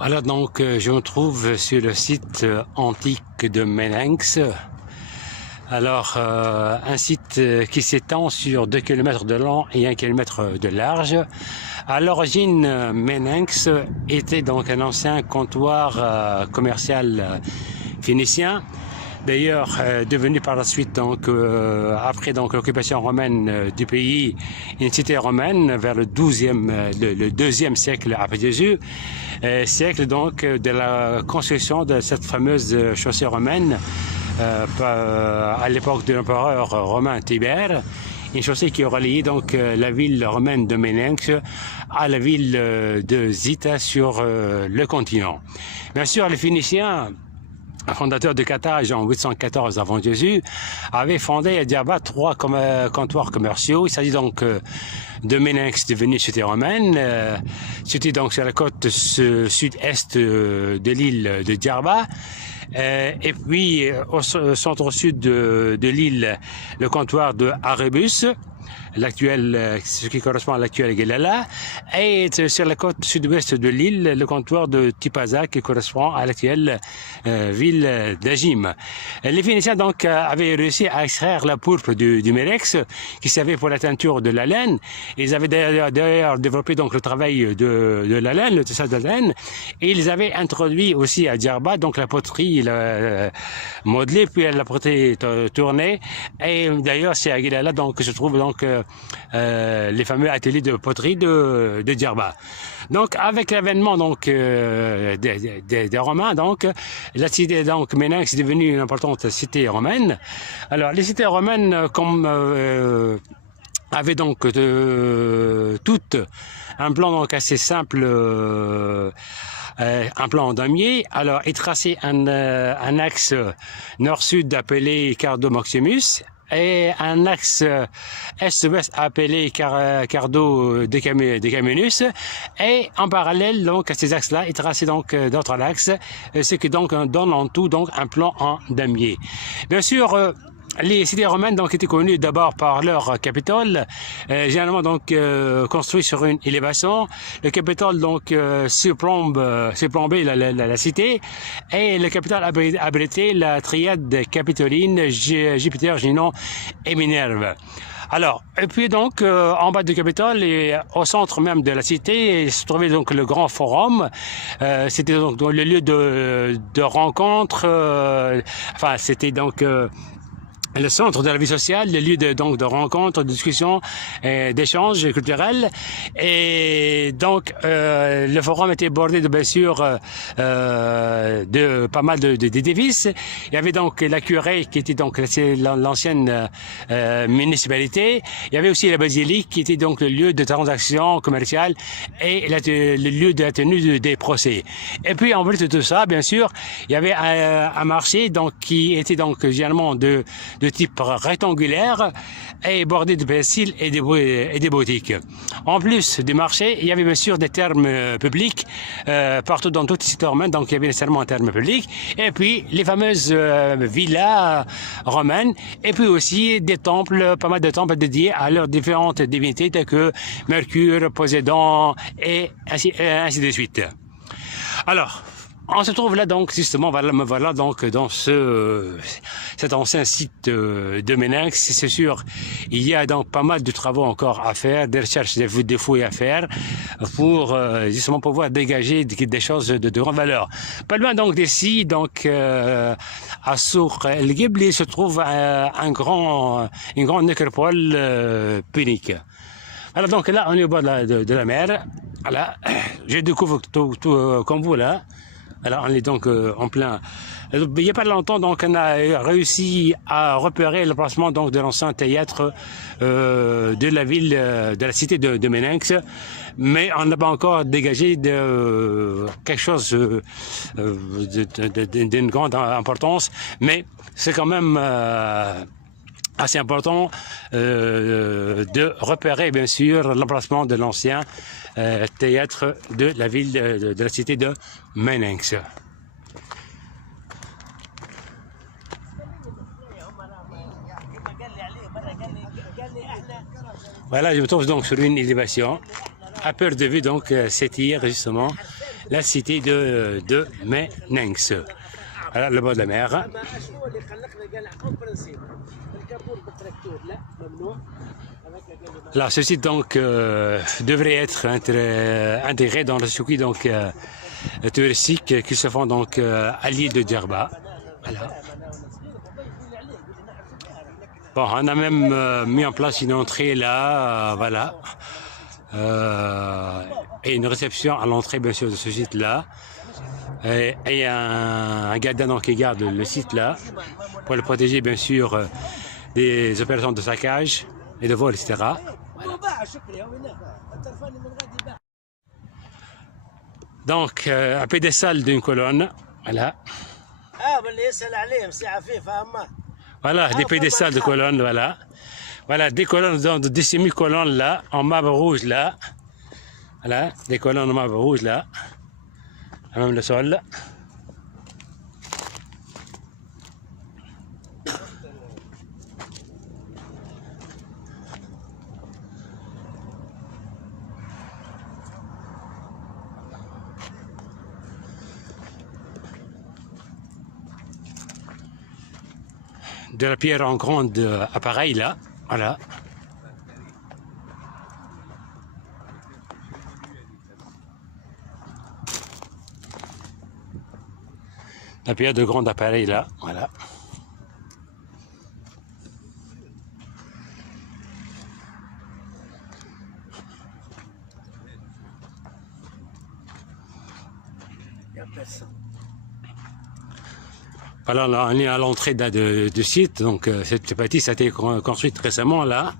Voilà donc je me trouve sur le site antique de Méninx. Alors un site qui s'étend sur 2 km de long et 1 km de large. À l'origine, Méninx était donc un ancien comptoir commercial phénicien. D'ailleurs, devenu par la suite, donc, après donc l'occupation romaine du pays, une cité romaine vers le 2e siècle après Jésus, siècle donc de la construction de cette fameuse chaussée romaine à l'époque de l'empereur romain Tibère, une chaussée qui reliait donc la ville romaine de Méninx à la ville de Zita sur le continent. Bien sûr, les Phéniciens, fondateur de Carthage en 814 avant Jésus, avait fondé à Djerba 3 comptoirs commerciaux. Il s'agit donc de Méninx, devenu cité romaine, situé donc sur la côte sud-est de l'île de Djerba. Et puis au centre-sud de l'île, le comptoir de Arébus, l'actuel, ce qui correspond à l'actuel Guelala, et sur la côte sud-ouest de l'île, le comptoir de Tipaza, qui correspond à l'actuelle ville d'Agim. Les Phéniciens donc avaient réussi à extraire la pourpre du Mérex, qui servait pour la teinture de la laine. Ils avaient d'ailleurs développé donc le travail de la laine, le tissage de la laine, et ils avaient introduit aussi à Djerba donc la poterie modelée, puis la poterie tournée. Et d'ailleurs, c'est à Guelala donc que se trouve donc les fameux ateliers de poterie de Djerba. Donc avec l'avènement donc des Romains, donc la cité donc Méninx est devenue une importante cité romaine. Alors les cités romaines comme avaient donc toutes un plan donc assez simple, un plan en damier. Alors il traçait un axe nord-sud appelé Cardo Maximus, et un axe est-ouest appelé Cardo Decaminus, et en parallèle donc à ces axes-là, il traçait donc d'autres axes, ce qui donc donne en tout donc un plan en damier. Bien sûr, les cités romaines donc étaient connues d'abord par leur Capitole, généralement donc construit sur une élévation. Le Capitole donc surplombait la cité, et le Capitole abritait la triade capitoline Jupiter, Junon et Minerve. Alors, et puis donc, en bas du Capitole et au centre même de la cité, se trouvait donc le grand forum. C'était donc le lieu de rencontre, enfin, c'était donc le centre de la vie sociale, le lieu donc de rencontre, de discussion, d'échanges culturels. Et donc le forum était bordé de bien sûr de pas mal de dévices. Il y avait donc la curée qui était donc l'ancienne municipalité. Il y avait aussi la basilique qui était donc le lieu de transaction commerciale et le lieu de la tenue des procès. Et puis en plus de tout ça, bien sûr, il y avait un marché donc qui était donc généralement de type rectangulaire et bordé de persil et des boutiques. En plus du marché, il y avait bien sûr des thermes publics partout dans toutes les cités romaines, donc il y avait nécessairement un terme public, et puis les fameuses villas romaines, et puis aussi des temples, pas mal de temples dédiés à leurs différentes divinités telles que Mercure, Poséidon et ainsi de suite. Alors, on se trouve là donc justement, voilà donc dans cet ancien site de Méninx. C'est sûr, il y a donc pas mal de travaux encore à faire, des recherches, des fouilles à faire pour justement pouvoir dégager des choses de grande valeur. Pas loin donc d'ici, donc à Souk El Ghibli se trouve une grande nécropole punique. Alors donc là, on est au bord de la mer. Voilà, je découvre tout comme vous là. Alors on est donc en plein. Il n'y a pas longtemps, donc on a réussi à repérer le placement donc de l'ancien théâtre de la ville, de la cité de Méninx, mais on n'a pas encore dégagé quelque chose d'une grande importance, mais c'est quand même assez important de repérer bien sûr l'emplacement de l'ancien théâtre de la ville de la cité de Méninx. Voilà, je me trouve donc sur une élévation. À perte de vue donc s'étire justement la cité de Menenx. Voilà le bord de la mer. Alors, ce site donc devrait être intégré dans le circuit donc touristique qui se font donc à l'île de Djerba. Voilà. Bon, on a même mis en place une entrée là, voilà, et une réception à l'entrée bien sûr de ce site là, et un gardien donc qui garde le site là pour le protéger bien sûr des opérations de saccage et de vol, etc. Voilà. Donc, un pédestal d'une colonne, voilà. Voilà, des pédestals de colonnes, voilà. Voilà, des colonnes, des semi-colonnes là, en marbre rouge là. Voilà, des colonnes en marbre rouge là. Même le sol. De la pierre en grande appareil là, voilà. La pierre de grande appareil là, voilà. Voilà, là, on est à l'entrée de site, donc cette bâtisse a été construite récemment là.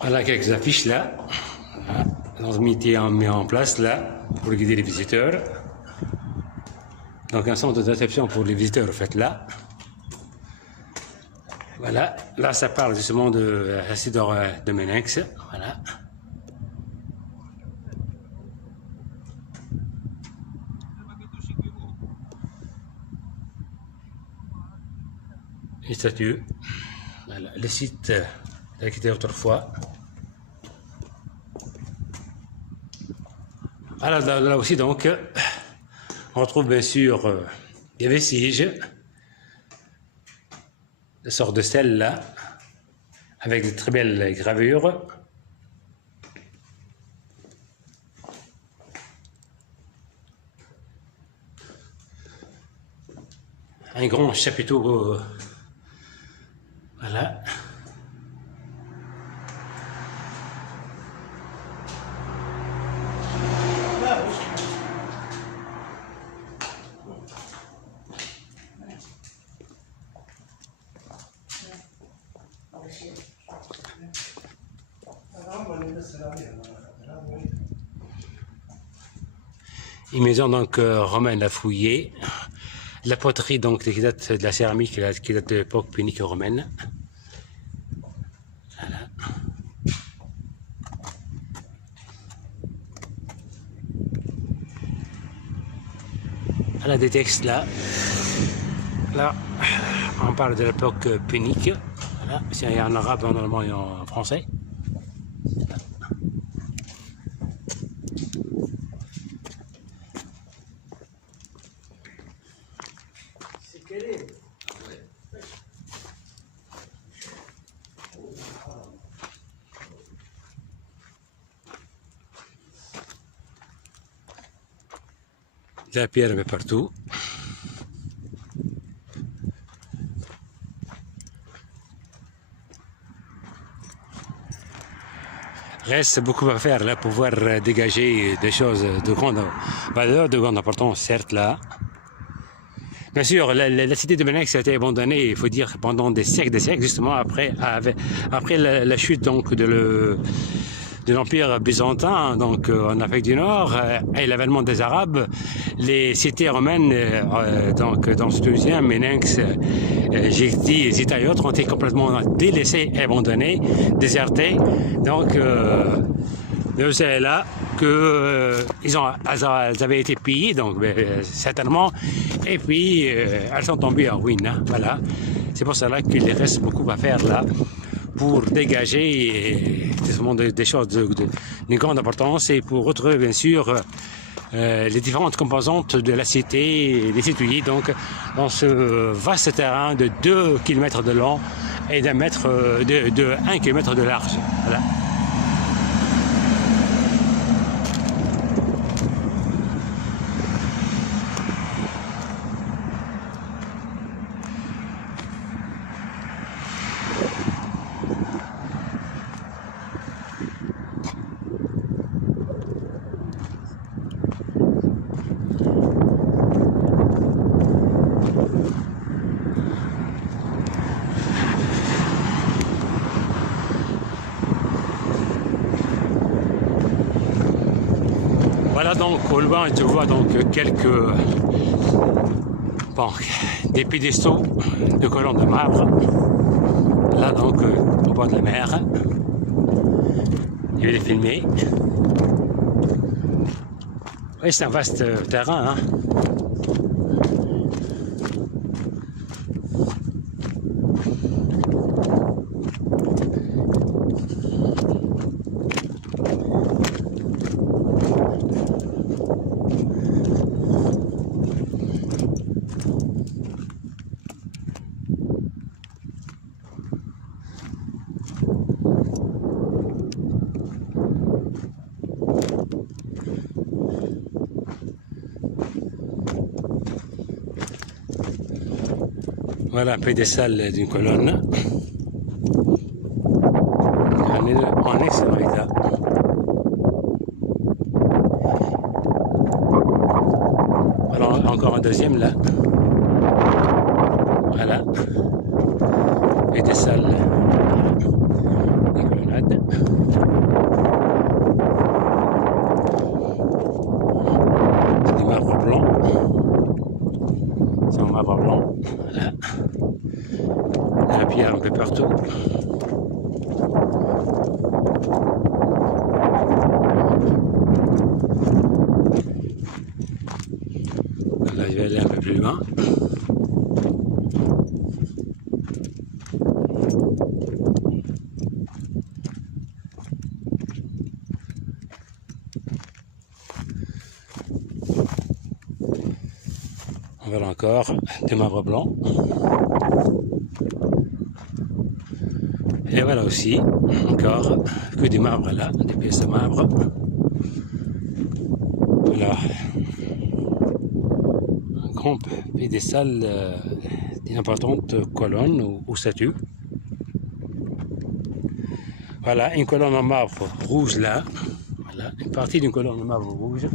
Voilà quelques affiches là. Voilà. Transmis en place là pour guider les visiteurs. Donc un centre de réception pour les visiteurs fait là. Voilà, là ça parle justement de la cité de Menenx. Voilà. Les statues, voilà, le site qui était autrefois. Alors là aussi donc, on retrouve bien sûr des vestiges, des sortes de stèles là, avec de très belles gravures. Un grand chapiteau. Voilà. Une maison donc romaine à fouiller. La poterie donc qui date de la céramique qui date de l'époque punique romaine. Voilà. Voilà des textes là. Là, on parle de l'époque punique. Voilà. C'est en arabe, en allemand et en français. La pierre un peu partout. Reste beaucoup à faire là pour pouvoir dégager des choses de grande valeur, de grande importance, certes là. Bien sûr, la cité de Menenx a été abandonnée, il faut dire, pendant des siècles, justement après la chute donc de l'Empire byzantin, donc en Afrique du Nord, et l'avènement des Arabes. Les cités romaines, donc dans ce Tunisien, Menenx, Jekti, Zita et autres, ont été complètement délaissées, abandonnées, désertées. Donc, c'est là que elles avaient été pillées, donc certainement, et puis elles sont tombées en ruine. Hein, voilà. C'est pour cela qu'il reste beaucoup à faire là pour dégager des choses d'une grande importance et pour retrouver bien sûr les différentes composantes de la cité des citoyens, donc dans ce vaste terrain de 2 km de long et de 1 km de large. Voilà. Voilà donc au loin tu vois donc des pédestaux de colonnes de marbre. Là donc au bord de la mer. Je vais les filmer. Oui, c'est un vaste terrain. Hein. Voilà un pédestal d'une colonne. On est en excellent état. Alors encore un deuxième là. Voilà. Pédestal d'une colonnade. C'est du marbre blanc. C'est un marbre blanc. Voilà. La pierre un peu partout. Là, je vais aller un peu plus loin. Voilà encore des marbres blancs. Et voilà aussi encore que des marbres là, des pièces de marbre. Voilà un grand pédestal d'une importante colonne ou statue. Voilà une colonne en marbre rouge là. Voilà une partie d'une colonne en marbre rouge.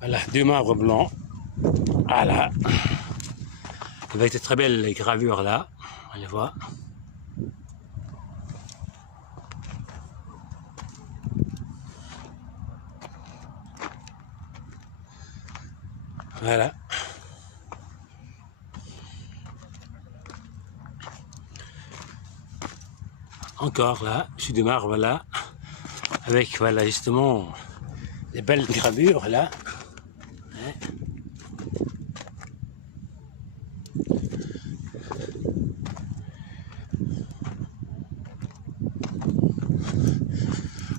Voilà, du marbre blanc. Voilà. Avec de très belles gravures là. On les voit. Voilà. Encore là, sur du marbre là. Avec voilà justement les belles gravures là.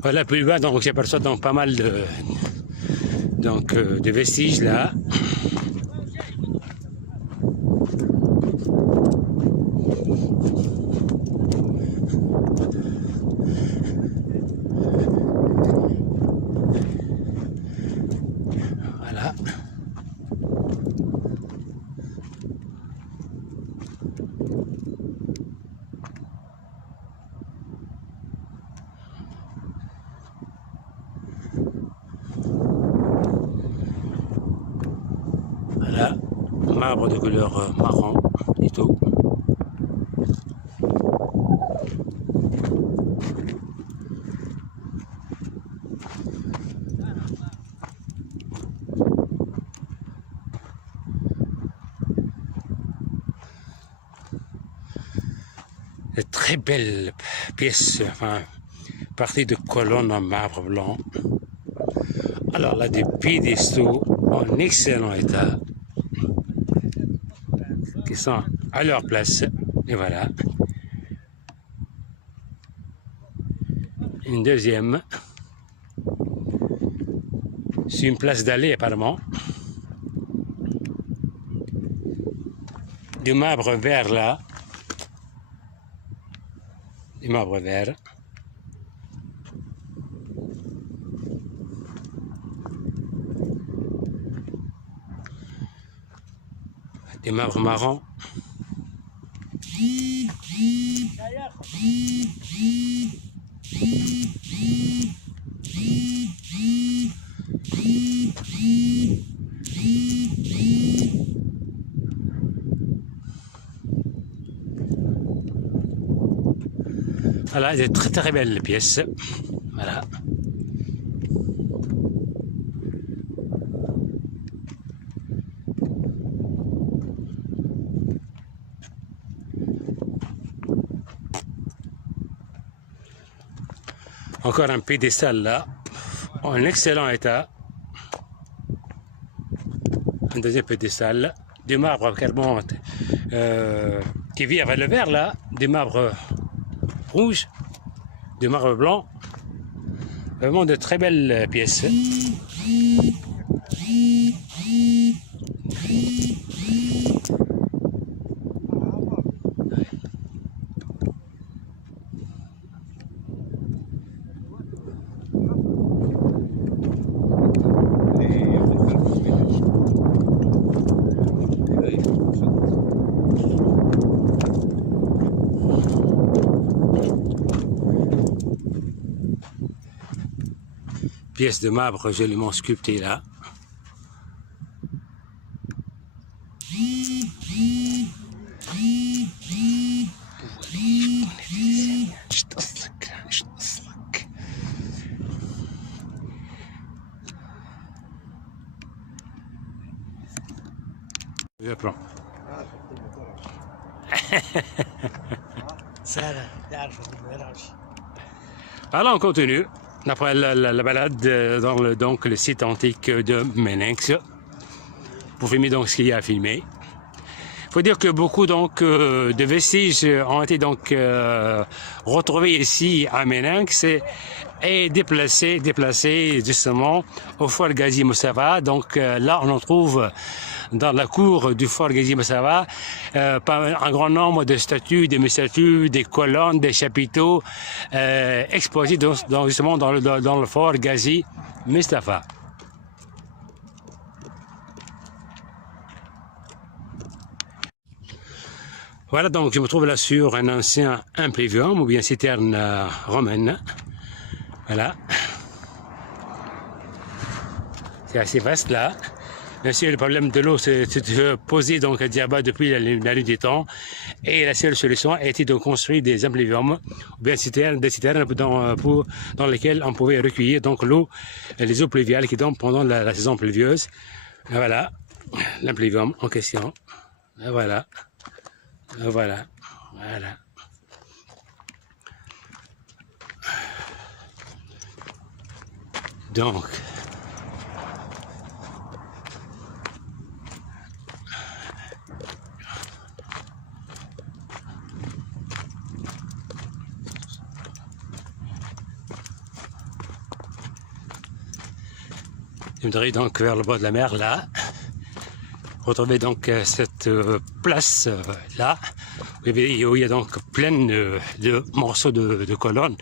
Voilà, plus bas, donc j'aperçois donc pas mal de vestiges là. Voilà. Voilà, marbre de couleur marron et tout. De très belles pièces, enfin, partie de colonnes en marbre blanc. Alors là, des pédestaux en excellent état. qui sont à leur place. Et voilà. Une deuxième. C'est une place d'allée apparemment. Du marbre vert là. Du marbre vert. Du marbre marron. Voilà, des très très belles pièces. Voilà. Encore un pédestal là, en excellent état. Un deuxième pédestal, du marbre carrément qui vit avec le vert là, du marbre rouge, du marbre blanc. Vraiment de très belles pièces. Pièce de marbre joliment sculptée là. Je prends. Alors on continue. Après la balade dans le site antique de Méninx, pour filmer donc ce qu'il y a à filmer. Il faut dire que beaucoup de vestiges ont été retrouvés ici à Méninx et déplacés justement au fort Ghazi Moussafa. Donc là on en trouve dans la cour du fort Ghazi Moussafa un grand nombre de statues, demi-statues, des colonnes, des chapiteaux exposés justement dans le fort Ghazi Moussafa. Voilà, donc je me trouve là sur un ancien impluvium ou bien citerne romaine. Voilà. C'est assez vaste là. Bien sûr, le problème de l'eau s'est posé donc à Djerba depuis la nuit des temps. Et la seule solution a été de construire des impluviums, ou bien des citernes dans lesquelles on pouvait recueillir donc l'eau, les eaux pluviales qui tombent pendant la saison pluvieuse. Et voilà, l'impluvium en question. Et voilà. Voilà, voilà. Donc, je me dirige donc vers le bord de la mer là. Retrouver donc cette place là où il y a donc plein de morceaux de colonnes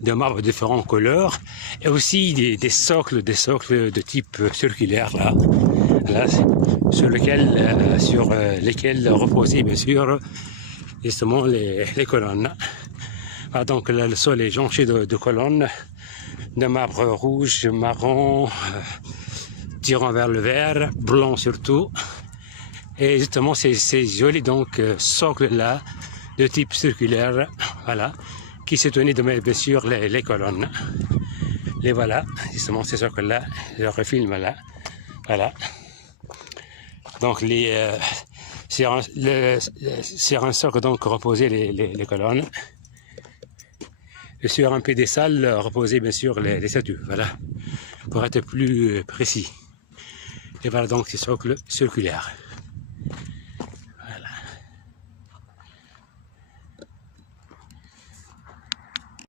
de marbre de différentes couleurs et aussi des socles de type circulaire là sur lesquels reposaient bien sûr justement les colonnes. Ah, donc là, le sol est jonché de colonnes de marbre rouge, marron, tirant vers le vert, blanc surtout. Et justement, ces jolis socles là de type circulaire, voilà, qui se tenaient de bien sûr les colonnes. Les voilà, justement ces socles là, je refilme là, voilà. Donc sur un socle donc reposaient les colonnes. Et sur un pédestal reposaient bien sûr les statues, voilà, pour être plus précis. Et voilà donc ces socles circulaires.